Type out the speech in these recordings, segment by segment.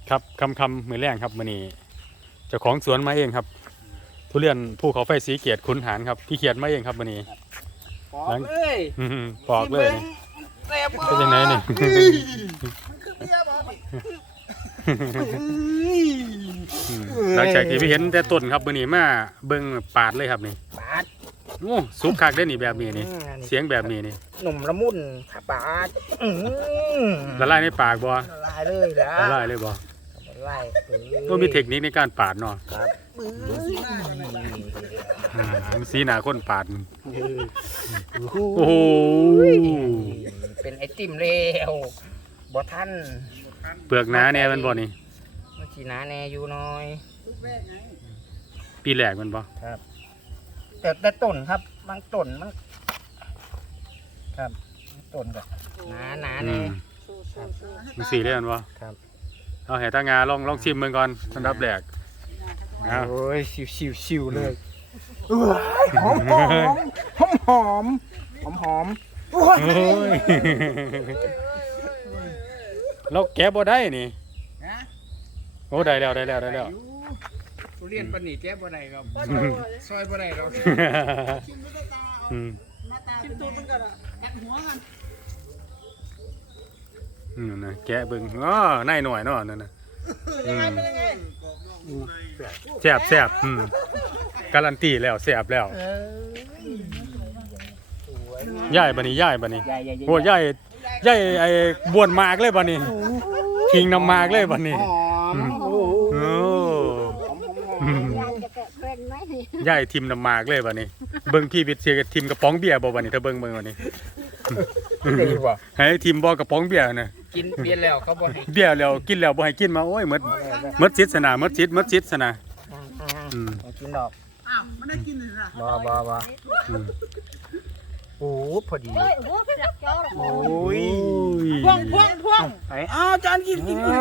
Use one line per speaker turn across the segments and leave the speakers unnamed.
ครับคำมือแรงครับมื้อนี้เจ้าของสวนมาเองครับทุเรียนภูเขาไฟสีเกียรติขุนหารครับพี่เขียดมาเองครับมื้อนี้
ปอกเลย
ปอกเลยนี่
แซ่บบ่
เป็นยังไงนี่
มันคือเบียร์บ่พี่
หลังจากที่พี่เห็นแต่ต้นครับมื้อนี้มาเบิ่งปาดเลยครับนี่
บาด
โอ้สุกคักได้อนี่แบบนี้นี่เสียงแบบนี้นี่
หนุ่มละมุนขับบาด
ละลายในปากบ่
ละลายเลยละ
ละลายเลยบ่
ละลาย
ก็มีเทคนิคในการปาดเนาะ
ครับ
สีหน้าคนปาดโอ้
โอ้
โห
เป็นไอติมเร็วบ่ทัน
เปลือกหนาแน่มันบ่นี่
มันสีหนาแน่อยู่หน้อย
ปีแรกมันบ่
แต่ต้นครับบางต้นมันครับต้นก็หนา
อื
แน่
มมันสีเลยมันบ่
ครับ
เอาให้ตางาลองชิมมันก่อนอันดับแรกเอา
โอ้ยชิวเลยหอมหอมโอ้ย
โอ้ยเราแกะบ่ได้นี่โอ้ได้แล้ว
ทุเรียนปานนี้แก้บ่ได้ครับซอยบ่ได้หรอก
อืม
ชิมตูดมันก่อนอ่ะกัดหัวกัน
นะแกะเบิ่งอ๋อในหน่อยเนาะนั่นน่ะ
เป็นยังไง
แซ่บการันตีแล้วแซ่บแล้วย่ายบัดนี้
ใหญ่
โอ้ย่ายไอ้บ้วนหมากเลยบัดนี้ทิ้งน้ำหมากเลยบัดนี้
หอมโอ้
โอ้
ยายจะแกะเป็นไหมนี่
ย่ายทิมน้ำหมากเลยบัดนี้เบิ่งพี่วิทย์เสียทิมกระป๋องเบียร์บ่บัดนี้ถ้าเบิ่งบัดนี้
ดีว่ะ
ให้ทิมบ่กระป๋องเบียร์น่ะ
กินเบียร์แล้วเขาบ่ให้
เบียร์แล้วกินแล้วบ่ให้กินมาโอ้ยหมดสิทธิ์ซะนะหมดสิทธิ์ซะนะอืม
ให้กินดอก
อ้าวไม่ได้กินเลยนะ
บ่
อืม
โอ้พอดี
เฮ้ยโอ้ยจอ
โอ้ย
พ่วง
ไอ้อ้าวจานกิน
อ๋อ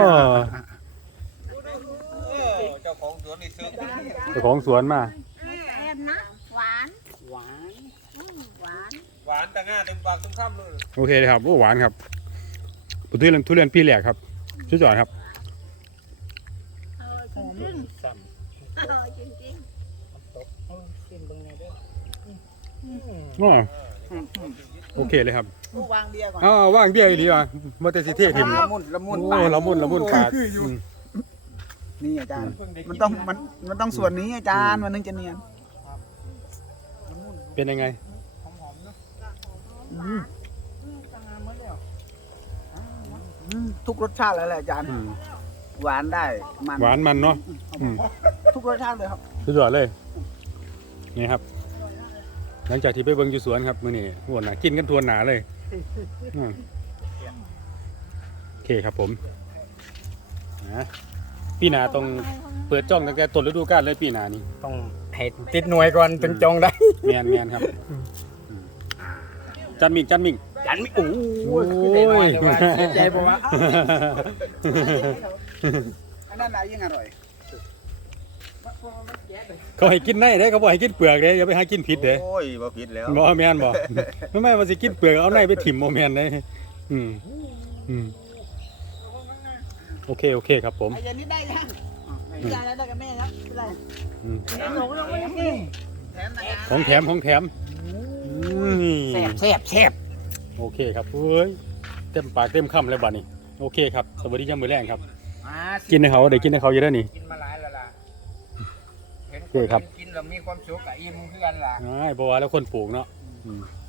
เจ้าของสวนนี่ซื้อ
เจ้าของสวนมา
แอมนะหวาน
หวาน
หวาน
หวานแต่ง่าเต็มปากเต็มคำเลย
โอเคเลยครับโอ้หวานครับทุเรียนปีแรกครับสุดยอดครับ
จริง
ซ้
จริง
ำตกเอาชิมเบิ่งหน่อยเด้อ
อ๋อโอเคเลยครับ
วางเบียร์ก่อน
อ้าวว่างเบี้ยอีดีว่ะมอเตอร์ซิเททิม
ละมุน
โอ้ละมุนปาก
นี่อาจารย์ มันต้องส่วนนี้อาจารย์มันนึงจะเนียน
เป็นยังไง
ทุกรสชาติแล้วแหละอาจารย์
อืม
หวานได้มัน
หวานมันเนาะอืม
ทุกรสชาติเลยครับ
สุดยอดเลยนี่ครับ หลังจากที่ไปเบิ่งอยู่สวนครับมื้อนี้โหน่ะกินกันทวนหนาเลยอืมโอเคครับผมปีหน้าต้องเปิดจ้องตั้งแต่ต้นฤดูกาลเลยปีหน้านี้
ต้องให้ติดหน่วยก่อนถึงจองได้
แมนครับจันมิง
จันไม่โอ้ยคือได้น้อยเลยว่าเสียใจบ่วะ
อันนั้นไหนยิ่งอร่อย
เขาให้กินได้เด้เขาบอกให้กินเปลือกเด้อย่าไปหากินผิดเด้
โอ้ยบ่ผิดแล้ว
บ่แม่นบ่ไม่ว่าสิกินเปลือกเอาในไปถิ่มบ่แม่นเด้อืมโอเคครับผม
ไอ้ยันนี่ได้ยังยายได้กับแม่แล้วอะไร
อืม
หลงไม่ได้กินแถมนะ
ของแถม
แซ่บ
โอเคครับเฮ้ยเต็มปากเต็มคำเลยบัดนี้โอเคครับสวัสดียามมื้อแรงครับ
มาสิ
กินให้เขาได้กินให้เขาเยอะเด้อนี่
กินมาหลายแล้วล่ะเห็น
โอเคครับ
กินแล้วมีความสุขกับอิ่มคือกันล่ะ
อ้ายบ่ว่าแล้วคนปลูกเนาะอืม